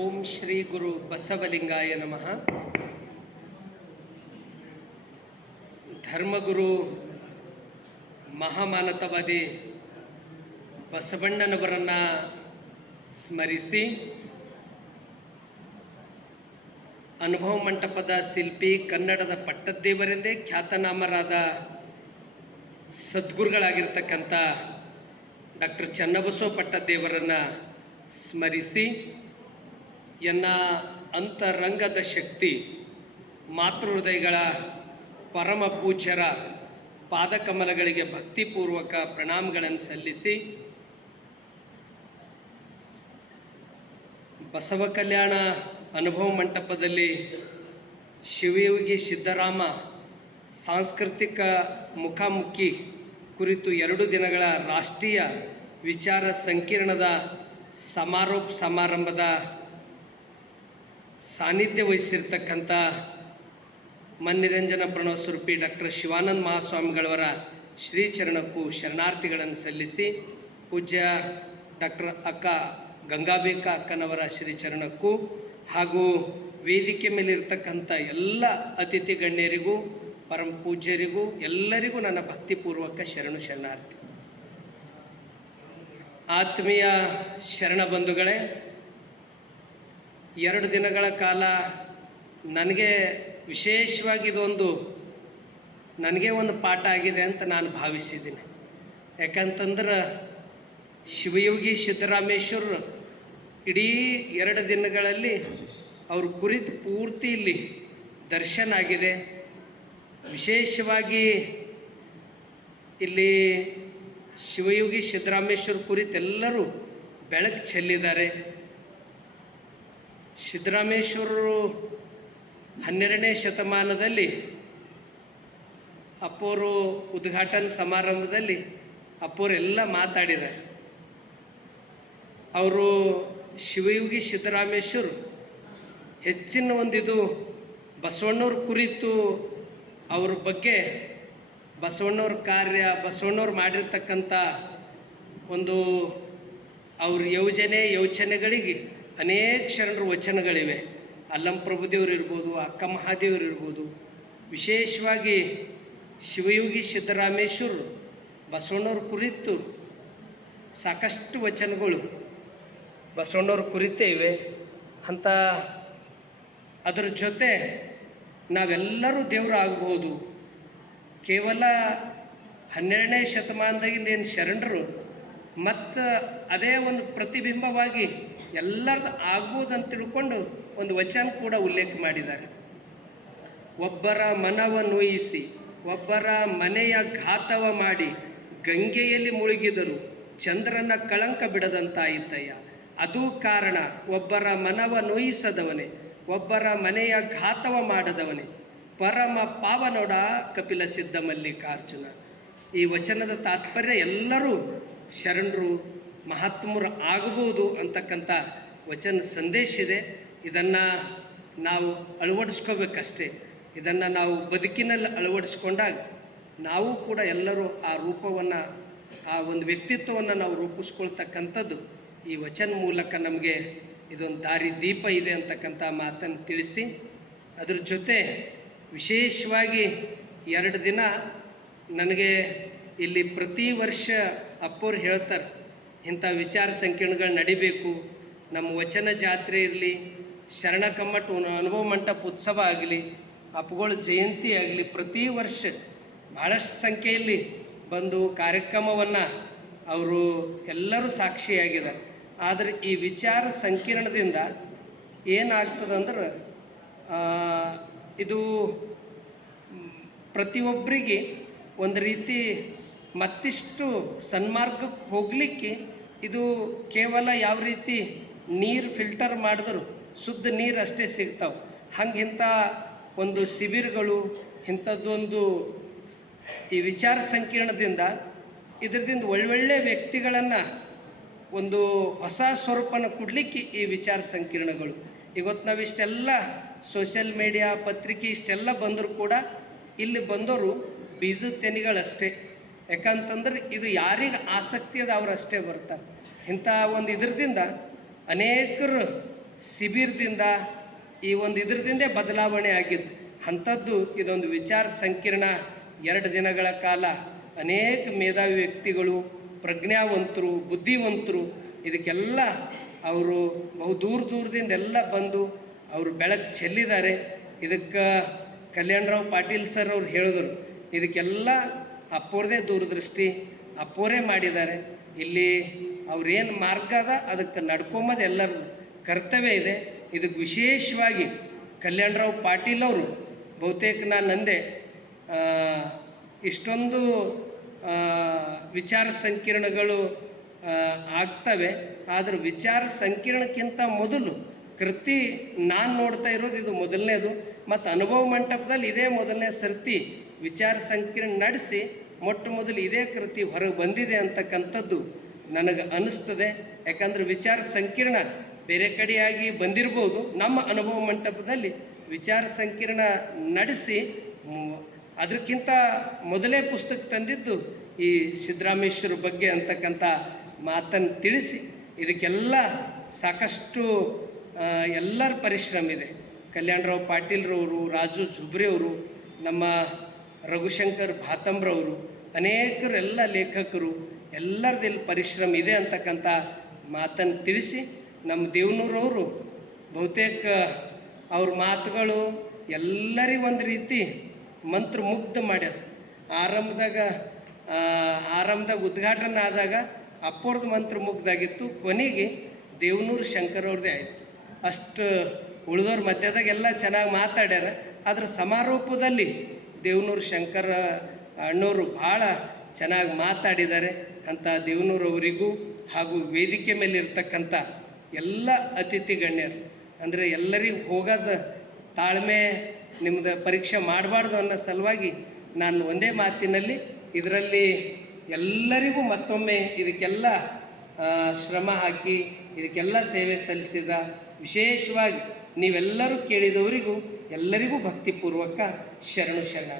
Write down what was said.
ಓಂ ಶ್ರೀ ಗುರು ಬಸವಲಿಂಗಾಯ ನಮಃ. ಧರ್ಮಗುರು ಮಹಾಮಾನವತಾವಾದಿ ಬಸವಣ್ಣನವರನ್ನು ಸ್ಮರಿಸಿ, ಅನುಭವ ಮಂಟಪದ ಶಿಲ್ಪಿ, ಕನ್ನಡದ ಪಟ್ಟದೇವರೆಂದೇ ಖ್ಯಾತನಾಮರಾದ ಸದ್ಗುರುಗಳಾಗಿರ್ತಕ್ಕಂಥ ಡಾಕ್ಟರ್ ಚನ್ನಬಸವ ಪಟ್ಟದೇವರನ್ನು ಸ್ಮರಿಸಿ, ಎನ್ನ ಅಂತರಂಗದ ಶಕ್ತಿ ಮಾತೃಹೃದಯಗಳ ಪರಮ ಪೂಜ್ಯರ ಪಾದಕಮಲಗಳಿಗೆ ಭಕ್ತಿಪೂರ್ವಕ ಪ್ರಣಾಮಗಳನ್ನು ಸಲ್ಲಿಸಿ, ಬಸವ ಕಲ್ಯಾಣ ಅನುಭವ ಮಂಟಪದಲ್ಲಿ ಶಿವಯೋಗಿ ಸಿದ್ದರಾಮ ಸಾಂಸ್ಕೃತಿಕ ಮುಖಾಮುಖಿ ಕುರಿತು 2 ದಿನಗಳ ರಾಷ್ಟ್ರೀಯ ವಿಚಾರ ಸಂಕಿರಣದ ಸಮಾರೋಪ ಸಮಾರಂಭದ ಸಾನ್ನಿಧ್ಯ ವಹಿಸಿರ್ತಕ್ಕಂಥ ಮನ್ನಿರಂಜನ ಪ್ರಣವ ಸ್ವರೂಪಿ ಡಾಕ್ಟರ್ ಶಿವಾನಂದ ಮಹಾಸ್ವಾಮಿಗಳವರ ಶ್ರೀಚರಣಕ್ಕೂ ಶರಣಾರ್ಥಿಗಳನ್ನು ಸಲ್ಲಿಸಿ, ಪೂಜ್ಯ ಡಾಕ್ಟರ್ ಅಕ್ಕ ಗಂಗಾಬೇಕ ಅಕ್ಕನವರ ಶ್ರೀಚರಣಕ್ಕೂ ಹಾಗೂ ವೇದಿಕೆ ಮೇಲಿರ್ತಕ್ಕಂಥ ಎಲ್ಲ ಅತಿಥಿ ಗಣ್ಯರಿಗೂ ಪರಮ ಪೂಜ್ಯರಿಗೂ ಎಲ್ಲರಿಗೂ ನನ್ನ ಭಕ್ತಿಪೂರ್ವಕ ಶರಣಾರ್ಥಿ. ಆತ್ಮೀಯ ಶರಣ ಬಂಧುಗಳೇ, 2 ದಿನಗಳ ಕಾಲ ನನಗೆ ವಿಶೇಷವಾಗಿ ನನಗೆ ಒಂದು ಪಾಠ ಆಗಿದೆ ಅಂತ ನಾನು ಭಾವಿಸಿದ್ದೀನಿ. ಯಾಕಂತಂದ್ರೆ ಶಿವಯೋಗಿ ಸಿದ್ದರಾಮೇಶ್ವರರು ಇಡೀ 2 ದಿನಗಳಲ್ಲಿ ಅವ್ರ ಕುರಿತು ಪೂರ್ತಿ ಇಲ್ಲಿ ದರ್ಶನ ಆಗಿದೆ. ವಿಶೇಷವಾಗಿ ಇಲ್ಲಿ ಶಿವಯೋಗಿ ಸಿದ್ದರಾಮೇಶ್ವರ ಕುರಿತೆಲ್ಲರೂ ಬೆಳಕು ಚೆಲ್ಲಿದ್ದಾರೆ. ಸಿದ್ದರಾಮೇಶ್ವರರು 12ನೇ ಶತಮಾನದಲ್ಲಿ ಅಪ್ಪೋರು ಉದ್ಘಾಟನಾ ಸಮಾರಂಭದಲ್ಲಿ ಅಪ್ಪೋರೆಲ್ಲ ಮಾತಾಡಿದ್ದಾರೆ. ಅವರು ಶಿವಯೋಗಿ ಸಿದ್ದರಾಮೇಶ್ವರ ಹೆಚ್ಚಿನ ಒಂದಿದು ಬಸವಣ್ಣವ್ರ ಕುರಿತು ಅವ್ರ ಬಗ್ಗೆ, ಬಸವಣ್ಣವ್ರ ಕಾರ್ಯ, ಬಸವಣ್ಣವ್ರು ಮಾಡಿರ್ತಕ್ಕಂಥ ಒಂದು ಅವ್ರ ಯೋಚನೆಗಳಿಗೆ ಅನೇಕ ಶರಣರ ವಚನಗಳಿವೆ. ಅಲ್ಲಂ ಪ್ರಭುದೇವರು ಇರ್ಬೋದು, ಅಕ್ಕ ಮಹಾದೇವರು ಇರ್ಬೋದು. ವಿಶೇಷವಾಗಿ ಶಿವಯೋಗಿ ಸಿದ್ದರಾಮೇಶ್ವರರು ಬಸವಣ್ಣವ್ರ ಕುರಿತು ಸಾಕಷ್ಟು ವಚನಗಳು ಬಸವಣ್ಣವ್ರ ಕುರಿತೇ ಇವೆ. ಅಂತ ಅದರ ಜೊತೆ ನಾವೆಲ್ಲರೂ ದೇವರು ಆಗ್ಬೋದು. ಕೇವಲ 12ನೇ ಶತಮಾನದಾಗಿಂದ ಏನು ಶರಣರು ಮತ್ತು ಅದೇ ಒಂದು ಪ್ರತಿಬಿಂಬವಾಗಿ ಎಲ್ಲರದ್ದು ಆಗ್ಬೋದು ಅಂತ ತಿಳ್ಕೊಂಡು ಒಂದು ವಚನ ಕೂಡ ಉಲ್ಲೇಖ ಮಾಡಿದ್ದಾರೆ. ಒಬ್ಬರ ಮನವ ನೋಯಿಸಿ ಒಬ್ಬರ ಮನೆಯ ಘಾತವ ಮಾಡಿ ಗಂಗೆಯಲ್ಲಿ ಮುಳುಗಿದರು ಚಂದ್ರನ ಕಳಂಕ ಬಿಡದಂತಾಯಿತಯ್ಯ. ಅದು ಕಾರಣ ಒಬ್ಬರ ಮನವ ನೋಯಿಸದವನೇ, ಒಬ್ಬರ ಮನೆಯ ಘಾತವ ಮಾಡದವನೇ, ಪರಮ ಪಾವನೋಡ ಕಪಿಲ ಸಿದ್ಧ ಮಲ್ಲಿಕಾರ್ಜುನ. ಈ ವಚನದ ತಾತ್ಪರ್ಯ ಎಲ್ಲರೂ ಶರಣರು ಮಹಾತ್ಮರು ಆಗಬಹುದು ಅಂತಕ್ಕಂಥ ವಚನ ಸಂದೇಶ ಇದೆ. ಇದನ್ನು ನಾವು ಅಳವಡಿಸ್ಕೋಬೇಕಷ್ಟೇ. ಇದನ್ನು ನಾವು ಬದುಕಿನಲ್ಲಿ ಅಳವಡಿಸ್ಕೊಂಡಾಗ ನಾವು ಕೂಡ ಎಲ್ಲರೂ ಆ ರೂಪವನ್ನು, ಆ ಒಂದು ವ್ಯಕ್ತಿತ್ವವನ್ನು ನಾವು ರೂಪಿಸ್ಕೊಳ್ತಕ್ಕಂಥದ್ದು ಈ ವಚನ ಮೂಲಕ ನಮಗೆ ಇದೊಂದು ದಾರಿ ದೀಪ ಇದೆ ಅಂತಕ್ಕಂಥ ಮಾತನ್ನು ತಿಳಿಸಿ, ಅದ್ರ ಜೊತೆ ವಿಶೇಷವಾಗಿ 2 ದಿನ ನನಗೆ ಇಲ್ಲಿ ಪ್ರತಿ ವರ್ಷ ಅಪ್ಪೋರು ಹೇಳ್ತಾರೆ, ಇಂಥ ವಿಚಾರ ಸಂಕಿರಣಗಳು ನಡಿಬೇಕು, ನಮ್ಮ ವಚನ ಜಾತ್ರೆ ಇರಲಿ, ಶರಣ ಕಮ್ಮಟ ಅನುಭವ ಮಂಟಪ ಉತ್ಸವ ಆಗಲಿ, ಅಪ್ಪುಗಳ ಜಯಂತಿ ಆಗಲಿ, ಪ್ರತಿ ವರ್ಷ ಭಾಳಷ್ಟು ಸಂಖ್ಯೆಯಲ್ಲಿ ಬಂದು ಕಾರ್ಯಕ್ರಮವನ್ನು ಅವರು ಎಲ್ಲರೂ ಸಾಕ್ಷಿಯಾಗಿದ್ದಾರೆ. ಆದರೆ ಈ ವಿಚಾರ ಸಂಕಿರಣದಿಂದ ಏನಾಗ್ತದಂದ್ರೆ ಇದು ಪ್ರತಿಯೊಬ್ಬರಿಗೆ ಒಂದು ರೀತಿ ಮತ್ತಿಷ್ಟು ಸನ್ಮಾರ್ಗಕ್ಕೆ ಹೋಗಲಿಕ್ಕೆ ಇದು ಕೇವಲ ಯಾವ ರೀತಿ ನೀರು ಫಿಲ್ಟರ್ ಮಾಡಿದ್ರು ಶುದ್ಧ ನೀರು ಅಷ್ಟೇ ಸಿಗ್ತಾವೆ, ಹಂಗೆ ಇಂಥ ಒಂದು ಶಿಬಿರಗಳು, ಇಂಥದ್ದೊಂದು ಈ ವಿಚಾರ ಸಂಕಿರಣದಿಂದ ಇದರಿಂದ ಒಳ್ಳೊಳ್ಳೆ ವ್ಯಕ್ತಿಗಳನ್ನು ಒಂದು ಹೊಸ ಸ್ವರೂಪನ ಕೊಡಲಿಕ್ಕೆ ಈ ವಿಚಾರ ಸಂಕಿರಣಗಳು. ಇವತ್ತು ನಾವು ಇಷ್ಟೆಲ್ಲ ಸೋಷಿಯಲ್ ಮೀಡಿಯಾ, ಪತ್ರಿಕೆ ಇಷ್ಟೆಲ್ಲ ಬಂದರೂ ಕೂಡ ಇಲ್ಲಿ ಬಂದವರು ಬೀಜದ ತೆನಿಗಳಷ್ಟೇ. ಯಾಕಂತಂದ್ರೆ ಇದು ಯಾರಿಗೆ ಆಸಕ್ತಿ ಅದ ಅವರು ಅಷ್ಟೇ ಬರ್ತಾರೆ. ಇಂಥ ಒಂದು ಇದರಿಂದ ಅನೇಕರು ಶಿಬಿರದಿಂದ ಈ ಒಂದು ಇದರದಿಂದೇ ಬದಲಾವಣೆ ಆಗಿದ್ದು ಅಂಥದ್ದು ಇದೊಂದು ವಿಚಾರ ಸಂಕಿರಣ 2 ದಿನಗಳ ಕಾಲ ಅನೇಕ ಮೇಧಾವಿ ವ್ಯಕ್ತಿಗಳು, ಪ್ರಜ್ಞಾವಂತರು, ಬುದ್ಧಿವಂತರು ಇದಕ್ಕೆಲ್ಲ ಅವರು ಬಹು ದೂರದಿಂದ ಎಲ್ಲ ಬಂದು ಅವರು ಬೆಳಕು ಚೆಲ್ಲಿದ್ದಾರೆ. ಇದಕ್ಕೆ ಕಲ್ಯಾಣರಾವ್ ಪಾಟೀಲ್ ಸರ್ ಅವ್ರು ಹೇಳಿದರು, ಇದಕ್ಕೆಲ್ಲ ಅಪ್ಪೋರದೇ ದೂರದೃಷ್ಟಿ, ಅಪ್ಪೋರೇ ಮಾಡಿದ್ದಾರೆ. ಇಲ್ಲಿ ಅವ್ರೇನು ಮಾರ್ಗ ಅದ ಅದಕ್ಕೆ ನಡ್ಕೊಂಬದು ಎಲ್ಲರ ಕರ್ತವ್ಯ ಇದೆ. ಇದಕ್ಕೆ ವಿಶೇಷವಾಗಿ ಕಲ್ಯಾಣರಾವ್ ಪಾಟೀಲ್ ಅವರು ಬಹುತೇಕ ನಾನು ನಂದೆ ಇಷ್ಟೊಂದು ವಿಚಾರ ಸಂಕಿರಣಗಳು ಆಗ್ತವೆ. ಆದರೆ ವಿಚಾರ ಸಂಕಿರಣಕ್ಕಿಂತ ಮೊದಲು ಕೃತಿ ನಾನು ನೋಡ್ತಾ ಇರೋದು ಇದು ಮೊದಲನೇದು. ಮತ್ತು ಅನುಭವ ಮಂಟಪದಲ್ಲಿ ಇದೇ ಮೊದಲನೇ ಸರ್ತಿ ವಿಚಾರ ಸಂಕಿರಣ ನಡೆಸಿ ಮೊದಲು ಇದೇ ಕೃತಿ ಹೊರಗೆ ಬಂದಿದೆ ಅಂತಕ್ಕಂಥದ್ದು ನನಗೆ ಅನ್ನಿಸ್ತದೆ. ಯಾಕಂದರೆ ವಿಚಾರ ಸಂಕಿರಣ ಬೇರೆ ಕಡೆಯಾಗಿ ಬಂದಿರ್ಬೋದು, ನಮ್ಮ ಅನುಭವ ಮಂಟಪದಲ್ಲಿ ವಿಚಾರ ಸಂಕಿರಣ ನಡೆಸಿ ಅದಕ್ಕಿಂತ ಮೊದಲೇ ಪುಸ್ತಕ ತಂದಿದ್ದು ಈ ಸಿದ್ದರಾಮೇಶ್ವರ ಬಗ್ಗೆ ಅಂತಕ್ಕಂಥ ಮಾತನ್ನು ತಿಳಿಸಿ ಇದಕ್ಕೆಲ್ಲ ಸಾಕಷ್ಟು ಎಲ್ಲರ ಪರಿಶ್ರಮ ಇದೆ. ಕಲ್ಯಾಣರಾವ್ ಪಾಟೀಲ್ರವರು, ರಾಜು ಜುಬ್ರಿಯವರು, ನಮ್ಮ ರಘುಶಂಕರ್ ಭಾತಂಬ್ರವರು, ಅನೇಕರೆಲ್ಲ ಲೇಖಕರು ಎಲ್ಲರದಲ್ಲಿ ಪರಿಶ್ರಮ ಇದೆ ಅಂತಕ್ಕಂಥ ಮಾತನ್ನು ತಿಳಿಸಿ ನಮ್ಮ ದೇವನೂರವರು ಬಹುತೇಕ ಅವ್ರ ಮಾತುಗಳು ಎಲ್ಲರಿಗೊಂದು ರೀತಿ ಮಂತ್ರಮುಗ್ಧ ಮಾಡ್ಯಾರ. ಆರಂಭದಾಗ ಉದ್ಘಾಟನೆ ಆದಾಗ ಅಪ್ಪೋರ್ದು ಮಂತ್ರಮುಗ್ಧಾಗಿತ್ತು, ಕೊನೆಗೆ ದೇವನೂರು ಶಂಕರ್ ಅವ್ರದ್ದೇ ಆಯಿತು. ಅಷ್ಟು ಉಳಿದವ್ರ ಮಧ್ಯದಾಗ ಎಲ್ಲ ಚೆನ್ನಾಗಿ ಮಾತಾಡ್ಯಾರ. ಅದರ ಸಮಾರೋಪದಲ್ಲಿ ದೇವನೂರು ಶಂಕರ ಅಣ್ಣವರು ಭಾಳ ಚೆನ್ನಾಗಿ ಮಾತಾಡಿದ್ದಾರೆ ಅಂತ ದೇವನೂರವರಿಗೂ ಹಾಗೂ ವೇದಿಕೆ ಮೇಲೆ ಇರ್ತಕ್ಕಂಥ ಎಲ್ಲ ಅತಿಥಿ ಗಣ್ಯರು, ಅಂದರೆ ಎಲ್ಲರಿಗೂ ಹೋಗೋದ ತಾಳ್ಮೆ ನಿಮ್ಮದು ಪರೀಕ್ಷೆ ಮಾಡಬಾರ್ದು ಅನ್ನೋ ಸಲುವಾಗಿ ನಾನು ಒಂದೇ ಮಾತಿನಲ್ಲಿ ಇದರಲ್ಲಿ ಎಲ್ಲರಿಗೂ ಮತ್ತೊಮ್ಮೆ ಇದಕ್ಕೆಲ್ಲ ಶ್ರಮ ಹಾಕಿ ಇದಕ್ಕೆಲ್ಲ ಸೇವೆ ಸಲ್ಲಿಸಿದ ವಿಶೇಷವಾಗಿ ನೀವೆಲ್ಲರೂ ಕೇಳಿದವರಿಗೂ ಎಲ್ಲರಿಗೂ ಭಕ್ತಿಪೂರ್ವಕ ಶರಣು ಶರಣ.